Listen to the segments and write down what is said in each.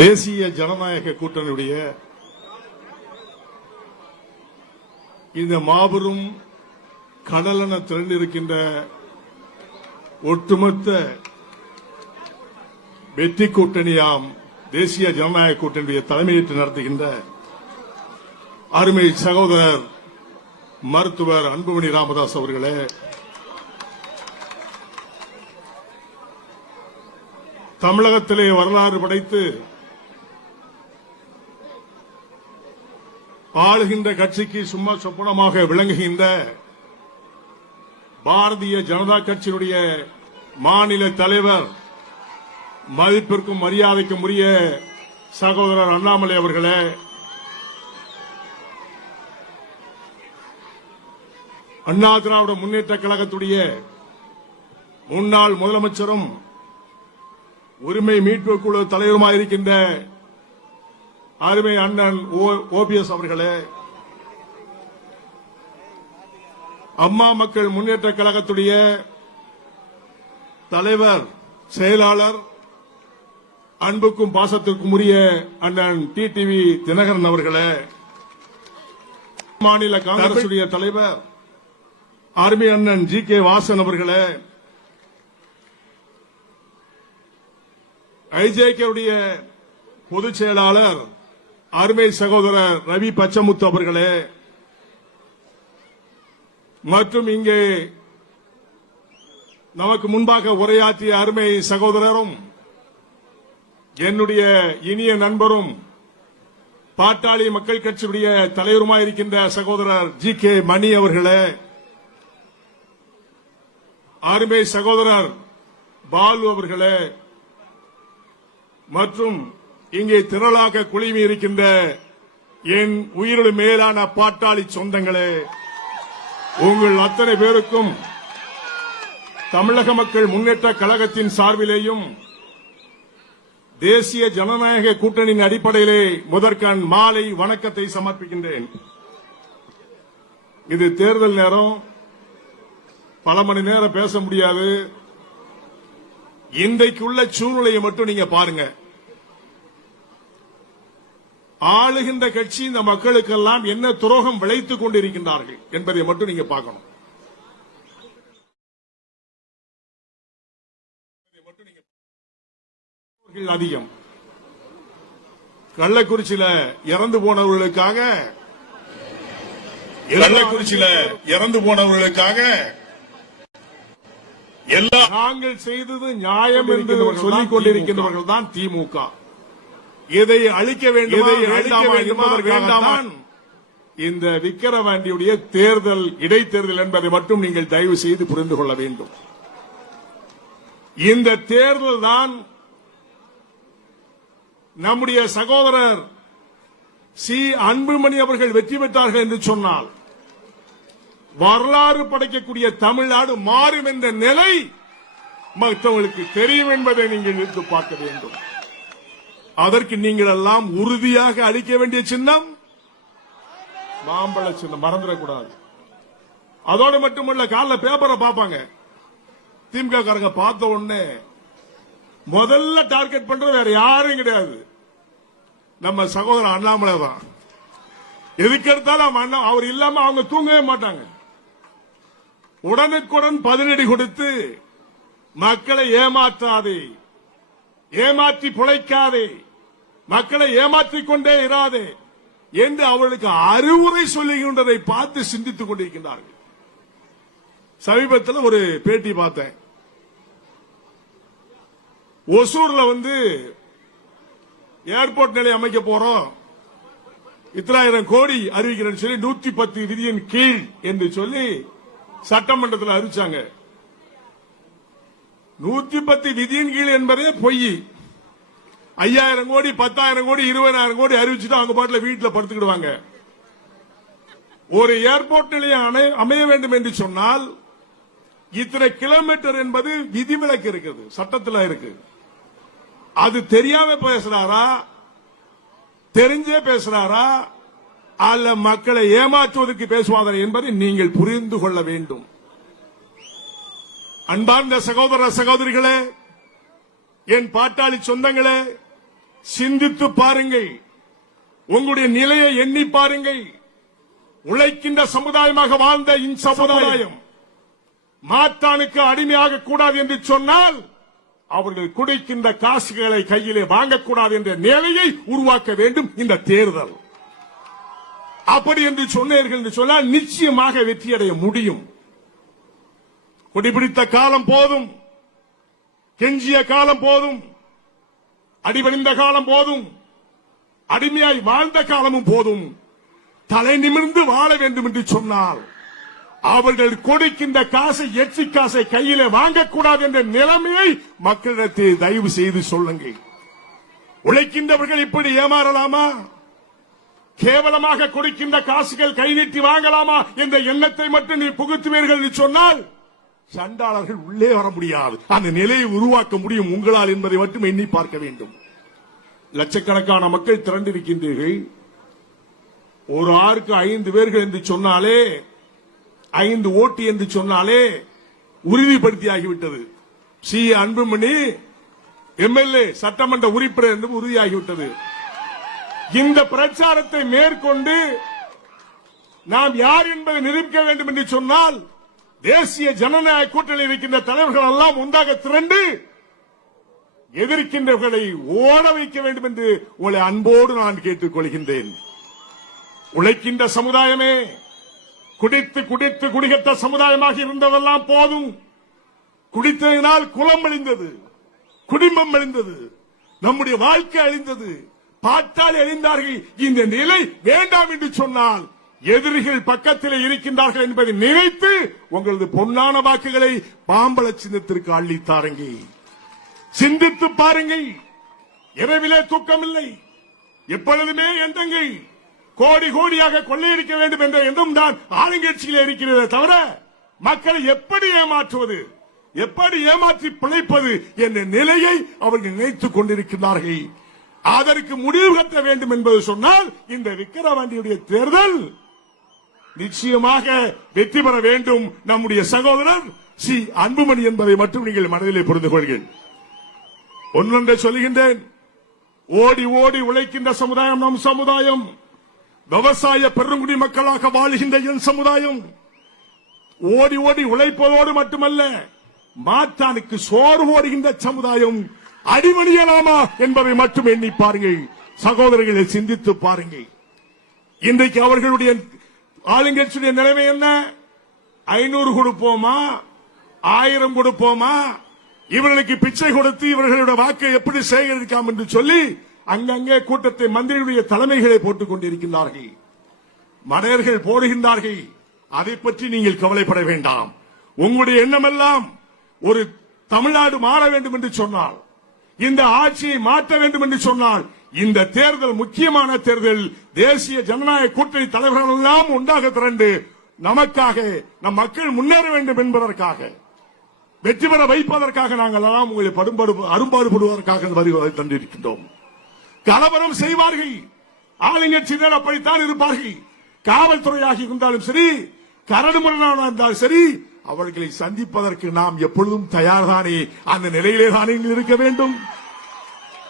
தேசிய ஜனநாயக கூட்டணியுடைய இந்த மாபெரும் கடலென திரண்டிருக்கின்ற ஒட்டுமொத்த வெற்றி கூட்டணியாம் தேசிய ஜனநாயக கூட்டணியுடைய தலைமையேற்று நடத்துகின்ற அருமை சகோதரர் மருத்துவர் அன்புமணி ராமதாஸ் அவர்களே, தமிழகத்திலே வரலாறு படைத்து ஆளுகின்ற கட்சிக்கு சும்மா சொப்பனமாக விளங்குகின்ற பாரதிய ஜனதா கட்சியினுடைய மாநில தலைவர், மதிப்பிற்கும் மரியாதைக்கும் உரிய சகோதரர் அண்ணாமலை அவர்களே, அண்ணா திராவிட முன்னேற்ற கழகத்துடைய முன்னாள் முதலமைச்சரும் உரிமை மீட்பு குழு தலைவருமாயிருக்கின்ற அருமை அண்ணன் ஓபிஎஸ் அவர்களே, அம்மா மக்கள் முன்னேற்ற கழகத்துடைய தலைவர் செயலாளர், அன்புக்கும் பாசத்திற்கும் உரிய அண்ணன் டிடிவி தினகரன் அவர்களே, மாநில காங்கிரசுடைய தலைவர் அருமை அண்ணன் ஜி.கே. வாசன் அவர்களே, ஐஜேகேவுடைய பொதுச் செயலாளர் அருமை சகோதரர் ரவி பச்சமுத்து அவர்களே, மற்றும் இங்கே நமக்கு முன்பாக உரையாற்றிய அருமை சகோதரரும் என்னுடைய இனிய நண்பரும் பாட்டாளி மக்கள் கட்சியுடைய தலைவருமாயிருக்கின்ற சகோதரர் ஜி.கே. மணி அவர்களே, அருமை சகோதரர் பாலு அவர்களே, மற்றும் இங்கே திரளாக குழுமி இருக்கின்ற என் உயிரோடு மேலான பாட்டாளி சொந்தங்களே, உங்கள் அத்தனை பேருக்கும் தமிழக மக்கள் முன்னேற்ற கழகத்தின் சார்பிலேயும் தேசிய ஜனநாயக கூட்டணியின் அடிப்படையிலே முதற்கண் மாலை வணக்கத்தை சமர்ப்பிக்கின்றேன். இது தேர்தல் நேரம், பல மணி நேரம் பேச முடியாது. இன்றைக்குள்ள சூழ்நிலையை மட்டும் நீங்க பாருங்க. ஆளுகின்ற கட்சி இந்த மக்களுக்கெல்லாம் என்ன துரோகம் விளைத்துக் கொண்டிருக்கின்றார்கள் என்பதை மட்டும் நீங்க பார்க்கணும். அதிகம் கள்ளக்குறிச்சியில இறந்து போனவர்களுக்காக எல்லாம் நாங்கள் செய்தது நியாயம் என்று சொல்லிக் கொண்டிருக்கின்றவர்கள் தான் திமுக. இதை அழிக்க வேண்டாம். இந்த விக்கிரவாண்டியுடைய தேர்தல் இடைத்தேர்தல் என்பதை மட்டும் நீங்கள் தயவு செய்து புரிந்து கொள்ள வேண்டும். இந்த தேர்தல் தான் நம்முடைய சகோதரர் சி. அன்புமணி அவர்கள் வெற்றி பெற்றார்கள் என்று சொன்னால் வரலாறு படைக்கக்கூடிய தமிழ்நாடு மாறும் என்ற நிலை மற்றவர்களுக்கு தெரியும் என்பதை நீங்கள் எடுத்து பார்க்க வேண்டும். அதற்கு நீங்கள் எல்லாம் உறுதியாக அளிக்க வேண்டிய சின்னம் மாம்பழ சின்னம், மறந்துடக்கூடாது. அதோடு மட்டுமல்ல, காலைல பேப்பரை பார்ப்பாங்க, திமுக காரங்க பார்த்த உடனே முதல்ல டார்கெட் பண்ற வேற யாரும் கிடையாது, நம்ம சகோதரர் அண்ணாமலை தான். எதுக்கு எடுத்தாலும் அவர் இல்லாம அவங்க தூங்கவே மாட்டாங்க. உடனுக்குடன் பதிலடி கொடுத்து மக்களை ஏமாற்றாதே, ஏமாற்றி பிழைக்காதே, மக்களை ஏமாற்றிக் கொண்டே இராதே என்று அவர்களுக்கு அறிவுரை சொல்லுகின்றதை பார்த்து சிந்தித்துக் கொண்டிருக்கின்றார்கள். சமீபத்தில் ஒரு பேட்டி பார்த்தேன். ஒசூர்ல ஏர்போர்ட் நிலையம் அமைக்க போறோம், இத்தனை கோடி அறிவிக்கிறேன்னு சொல்லி 110 விதியின் கீழ் என்று சொல்லி சட்டமன்றத்தில் அறிவிச்சாங்க. 110 விதியின் கீழ் என்பதே பொய். 5000 கோடி, 10,000 கோடி, 20,000 கோடி அறிவிச்சுட்டு அவங்க பாட்டில் வீட்டில் படுத்துக்கிடுவாங்க. ஒரு ஏர்போர்ட் நிலையம் அமைய வேண்டும் என்று சொன்னால் இத்தனை கிலோமீட்டர் என்பது விதிவிலக்கு இருக்குது, சட்டத்தில் இருக்கு. அது தெரியாம பேசுறாரா, தெரிஞ்சே பேசுறாரா, அல்ல மக்களை ஏமாற்றுவதற்கு பேசுவார்கள் என்பதை நீங்கள் புரிந்து கொள்ள வேண்டும். அன்பார்ந்த சகோதர சகோதரிகளே, என் பாட்டாளி சொந்தங்களே, சிந்தித்து பாருங்கள். உங்களுடைய நிலையை எண்ணி பாருங்கள். உழைக்கின்ற சமுதாயமாக வாழ்ந்த இந்த சமுதாயம் மாற்றானுக்கு அடிமையாக கூடாது என்று சொன்னால் அவர்கள் குடிக்கின்ற காசுகளை கையிலே வாங்கக்கூடாது என்ற நிலையை உருவாக்க வேண்டும் இந்த தேர்தல். அப்படி என்று சொன்னீர்கள் என்று சொன்னால் நிச்சயமாக வெற்றியடைய முடியும். குடிபிடித்த காலம் போதும், கெஞ்சிய காலம் போதும், அடிபணிந்த காலம் போதும், அடிமையாய் வாழ்ந்த காலமும் போதும். தலை நிமிர்ந்து வாழ வேண்டும் என்று சொன்னால் அவர்கள் கொடுக்கின்ற காசை, எச்சி காசை கையிலே வாங்கக்கூடாது என்ற நிலைமையை மக்களிடத்தில் தயவு செய்து சொல்லுங்கள். உழைக்கின்றவர்கள் இப்படி ஏமாறலாமா? கேவலமாக கொடுக்கின்ற காசுகள் கை நீட்டி வாங்கலாமா என்ற எண்ணத்தை மட்டும் நீ புகுத்துவீர்கள் என்று சொன்னால் சண்டாளர்கள் உள்ளே வர முடியாது. அந்த நிலையை உருவாக்க முடியும் உங்களால் என்பதை மட்டும் எண்ணி பார்க்க வேண்டும். லட்சக்கணக்கான மக்கள் திரண்டிருக்கின்றீர்கள். ஒரு ஆருக்கு 5 பேர்கள் என்று சொன்னாலே, 5 ஓட்டு என்று சொன்னாலே உறுதிப்படுத்தியாகிவிட்டது. சி அன்புமணி எம்எல்ஏ சட்டமன்ற உறுப்பினர் என்று உறுதியாகிவிட்டது. இந்த பிரச்சாரத்தை மேற்கொண்டு நாம் யார் என்பதை நிரூபிக்க வேண்டும் என்று சொன்னால் தேசிய ஜனநாயக கூட்டணியில் இருக்கின்ற தலைவர்கள் எல்லாம் ஒன்றாக திரண்டு எதிர்க்கின்றவர்களை ஓட வைக்க வேண்டும் என்று உங்களை அன்போடு நான் கேட்டுக் கொள்கின்றேன். உழைக்கின்ற சமுதாயமே, குடித்து குடித்து குடிகட்ட சமுதாயமாக இருந்ததெல்லாம் போதும். குடித்ததினால் குலம் அழிந்தது, குடும்பம் அழிந்தது, நம்முடைய வாழ்க்கை அழிந்தது, பாட்டாளி அழிந்தார்கள். இந்த நிலை வேண்டாம் என்று சொன்னால் எதிரிகள் பக்கத்தில் இருக்கின்றார்கள் என்பதை நினைத்து உங்களது பொன்னான வாக்குகளை பாம்பள சின்னத்திற்கு அள்ளித்தாருங்கள். சிந்தித்து பாருங்கள். இரவிலே தூக்கமில்லை, எப்பொழுதுமே எண்ணங்கள். கோடி கோடியாக கொள்ளையடிக்க வேண்டும் என்ற எண்ணம் தான் ஆளுங்கட்சியில் இருக்கிறதே தவிர மக்களை எப்படி ஏமாற்றுவது, எப்படி ஏமாற்றி பிழைப்பது என்ற நிலையை அவர்கள் நினைத்துக் கொண்டிருக்கிறார்கள். அதற்கு முடிவு கட்ட வேண்டும் என்பது சொன்னால் இந்த விக்கிரவாண்டியுடைய தேர்தல் நிச்சயமாக வெற்றி பெற வேண்டும். நம்முடைய சகோதரர் சி அன்புமணி என்பதை மட்டும் நீங்கள் மனதிலே புரிந்து கொள்கிறேன். ஒன்றொன்றை சொல்லுகின்றேன். ஓடி ஓடி உழைக்கின்ற சமுதாயம் நம் சமுதாயம். விவசாய பெருங்குடி மக்களாக வாழுகின்ற என் சமுதாயம். ஓடி ஓடி உழைப்பதோடு மட்டுமல்ல, மாற்றானுக்கு சோறு ஓடுகின்ற சமுதாயம். அடிமணியலாமா என்பதை மட்டும் எண்ணி பாருங்கள். சகோதரர்களை சிந்தித்து பாருங்கள். இன்றைக்கு அவர்களுடைய ஆளுங்கட்சியுடைய நிலைமை என்ன? 500 கொடுப்போமா, 1000 கொடுப்போமா, இவர்களுக்கு பிச்சை கொடுத்து இவர்களுடைய வாக்கை எப்படி சேகரிக்கலாம் என்று சொல்லி அங்கங்கே கூட்டத்தை மந்திரியுடைய தலைமைகளை போட்டுக் கொண்டிருக்கிறார்கள். மடையர்கள் போடுகின்றார்கள். அதை பற்றி நீங்கள் கவலைப்பட வேண்டாம். உங்களுடைய எண்ணமெல்லாம் ஒரு தமிழ்நாடு மாற வேண்டும் என்று சொன்னால், இந்த ஆட்சியை மாற்ற வேண்டும் என்று சொன்னால், இந்த தேர்தல் முக்கியமான தேர்தல். தேசிய ஜனநாயக கூட்டணி தலைவர்கள் எல்லாம் ஒன்றாக திரண்டு நமக்காக, நம் மக்கள் முன்னேற வேண்டும் என்பதற்காக, வெற்றி பெற வைப்பதற்காக நாங்கள் எல்லாம் உங்களை அரும்பாடுபடுவதற்காக வருவதை தந்திருக்கின்றோம். கலவரம் செய்வார்கள். ஆளுங்கட்சியினர் அப்படித்தான் இருப்பார்கள். காவல்துறையாக இருந்தாலும் சரி, கரடுமுரடாக இருந்தாலும் சரி, அவர்களை சந்திப்பதற்கு நாம் எப்பொழுதும் தயார்தானே. அந்த நிலையிலே தானே இருக்க வேண்டும்.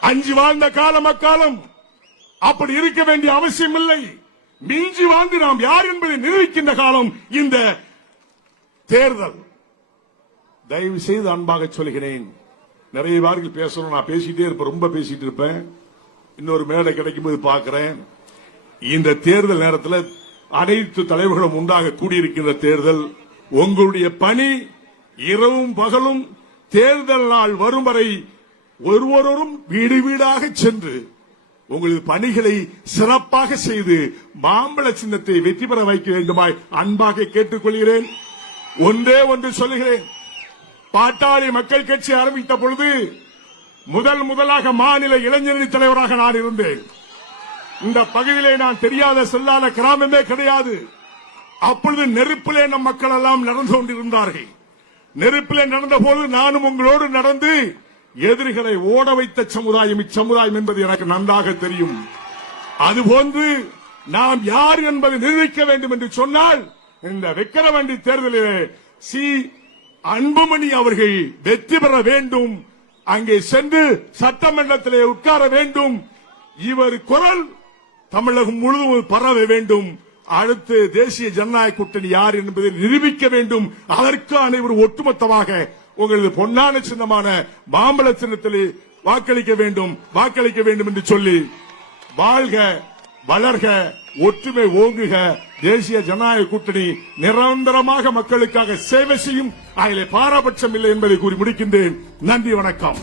அஞ்சு வாழ்ந்த காலம் அக்காலம். அப்படி இருக்க வேண்டிய அவசியம் இல்லை. மிஞ்சி வாழ்ந்து நாம் யார் என்பதை நிரூபிக்கின்ற காலம் இந்த தேர்தல். தயவு செய்து அன்பாக சொல்கிறேன். நிறைய வார்கள் பேசணும், நான் பேசிட்டே இருப்பேன், ரொம்ப பேசிட்டு இருப்பேன். இன்னொரு மேடை கிடைக்கும் போது பார்க்கிறேன். இந்த தேர்தல் நேரத்தில் அனைத்து தலைவர்களும் உண்டாக கூடியிருக்கின்ற தேர்தல். உங்களுடைய பணி இரவும் பகலும் தேர்தல் நாள் வரும் வரை ஒருவரும் வீடு வீடாக சென்று உங்களது பணிகளை சிறப்பாக செய்து மாம்பழ சின்னத்தை வெற்றி பெற வைக்க வேண்டுமாய் அன்பாக கேட்டுக்கொள்கிறேன். ஒன்றே ஒன்று சொல்லுகிறேன். பாட்டாளி மக்கள் கட்சி ஆரம்பித்த பொழுது முதலாக மாநில இளைஞரணி தலைவராக நான் இருந்தேன். இந்த பகுதியிலே நான் தெரியாத செல்லாத கிராமமே கிடையாது. அப்பொழுது நெருப்பிலே நம் மக்கள் எல்லாம் நடந்து கொண்டிருந்தார்கள். நெருப்பிலே நடந்த போது நானும் உங்களோடு நடந்து எதிரிகளை ஓட வைத்த சமுதாயம் இச்சமுதாயம் என்பது எனக்கு நன்றாக தெரியும். அதுபோன்று நாம் யார் என்பதை நிரூபிக்க வேண்டும் என்று சொன்னால் இந்த விக்கிரவாண்டி தேர்தலில் சி அன்புமணி அவர்கள் வெற்றி பெற வேண்டும். அங்கே சென்று சட்டமன்றத்திலே உட்கார வேண்டும். இவர் குரல் தமிழகம் முழுவதும் பரவ வேண்டும். அடுத்து தேசிய ஜனநாயக கூட்டணி யார் என்பதை நிரூபிக்க வேண்டும். அதற்கு அனைவரும் ஒட்டுமொத்தமாக உங்களது பொன்னான சின்னமான மாம்பழ சின்னத்தில் வாக்களிக்க வேண்டும் என்று சொல்லி வாழ்க, வளர்க, ஒற்றுமை ஓங்குக. தேசிய ஜனநாயக கூட்டணி நிரந்தரமாக மக்களுக்காக சேவை செய்யும். அதிலே பாரபட்சம் இல்லை என்பதை கூறி முடிக்கின்றேன். நன்றி, வணக்கம்.